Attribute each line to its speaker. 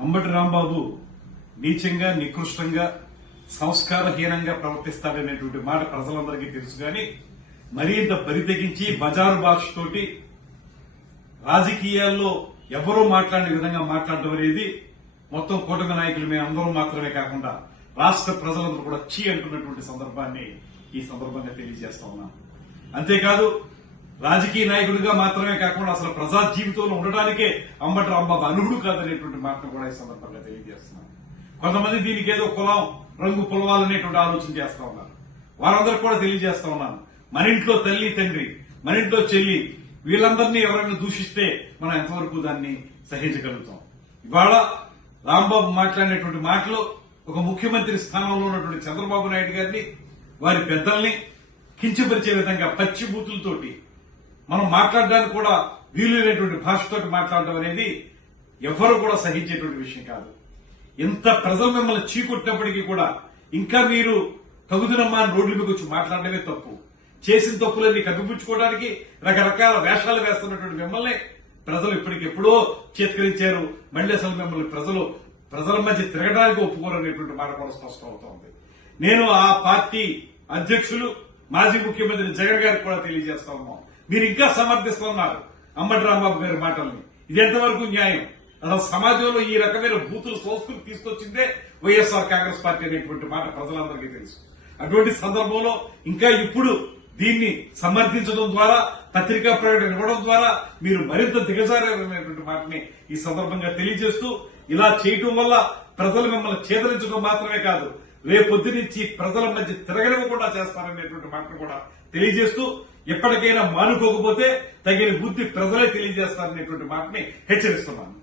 Speaker 1: అంబటి రాంబాబు నీచంగా నికృష్టంగా సంస్కారహీనంగా ప్రవర్తిస్తాడనేటువంటి మాట ప్రజలందరికీ తెలుసు కానీ మరింత పరితగించి బజారు భాషతోటి రాజకీయాల్లో ఎవరూ మాట్లాడిన విధంగా మాట్లాడడం అనేది మొత్తం కూటమి నాయకులు మేము అందరం మాత్రమే కాకుండా రాష్ట్ర ప్రజలందరూ కూడా చీ అంటున్నటువంటి సందర్భాన్ని ఈ సందర్భంగా తెలియజేస్తా ఉన్నాను అంతేకాదు రాజకీయ నాయకుడిగా మాత్రమే కాకుండా అసలు ప్రజా జీవితంలో ఉండటానికే అంబటి రాంబాబు అనుగుడు కాదనేటువంటి మాటను కూడా ఈ సందర్భంగా తెలియజేస్తున్నాను. కొంతమంది దీనికి ఏదో కులం రంగు పులవాలనేటువంటి ఆలోచన చేస్తా ఉన్నారు. వారందరూ కూడా తెలియజేస్తా ఉన్నాను. మన ఇంట్లో తల్లి తండ్రి మన ఇంట్లో చెల్లి వీళ్ళందరినీ ఎవరైనా దూషిస్తే మనం ఎంతవరకు దాన్ని సహించగలుగుతాం? ఇవాళ రాంబాబు మాట్లాడినటువంటి మాటలు ఒక ముఖ్యమంత్రి స్థానంలో ఉన్నటువంటి చంద్రబాబు నాయుడు గారిని వారి పెద్దల్ని కించపరిచే విధంగా పచ్చి బూతులతోటి మనం మాట్లాడడానికి కూడా వీలు లేనటువంటి భాషతో మాట్లాడడం అనేది ఎవరు కూడా సహించేటువంటి విషయం కాదు. ఇంత ప్రజలు మిమ్మల్ని చీకొట్టినప్పటికీ కూడా ఇంకా మీరు తగుదనమ్మా అని రోడ్ల మీద వచ్చి మాట్లాడడమే తప్పు. చేసిన తప్పులన్నీ కప్పిపుచ్చుకోవడానికి రకరకాల వేషాలు వేస్తున్నటువంటి మిమ్మల్ని ప్రజలు ఇప్పటికెప్పుడో చేత్కరించారు. మళ్ళీ అసలు మిమ్మల్ని ప్రజలు ప్రజల మధ్య తిరగడానికి ఒప్పుకోరనేటువంటి మాట కూడా స్పష్టం అవుతోంది నేను ఆ పార్టీ అధ్యక్షులు మాజీ ముఖ్యమంత్రి జగన్ గారికి కూడా తెలియజేస్తా ఉన్నాం. మీరు ఇంకా సమర్థిస్తున్నారు. అంబటి రాంబాబు గారి మాటల్ని. ఇది ఎంతవరకు న్యాయం? అసలు సమాజంలో ఈ రకమైన బూతులు సంస్కృతి తీసుకొచ్చిందే వైఎస్ఆర్ కాంగ్రెస్ పార్టీ అనేటువంటి మాట ప్రజలందరికీ తెలుసు. అటువంటి సందర్భంలో ఇంకా ఇప్పుడు దీన్ని సమర్థించడం ద్వారా పత్రికా ప్రకటన ఇవ్వడం ద్వారా మీరు మరింత దిగజారనేటువంటి మాటని ఈ సందర్భంగా తెలియజేస్తూ ఇలా చేయటం వల్ల ప్రజలు మిమ్మల్ని చేదరించడం మాత్రమే కాదు రేపొద్దు నుంచి ప్రజల మధ్య తిరగనివ్వకుండా చేస్తారనేటువంటి మాటను కూడా తెలియజేస్తూ ఎప్పటికైనా మానుకోకపోతే తగిన బుద్ధి ప్రజలే తెలియజేస్తారనేటువంటి మాటని హెచ్చరిస్తున్నాను.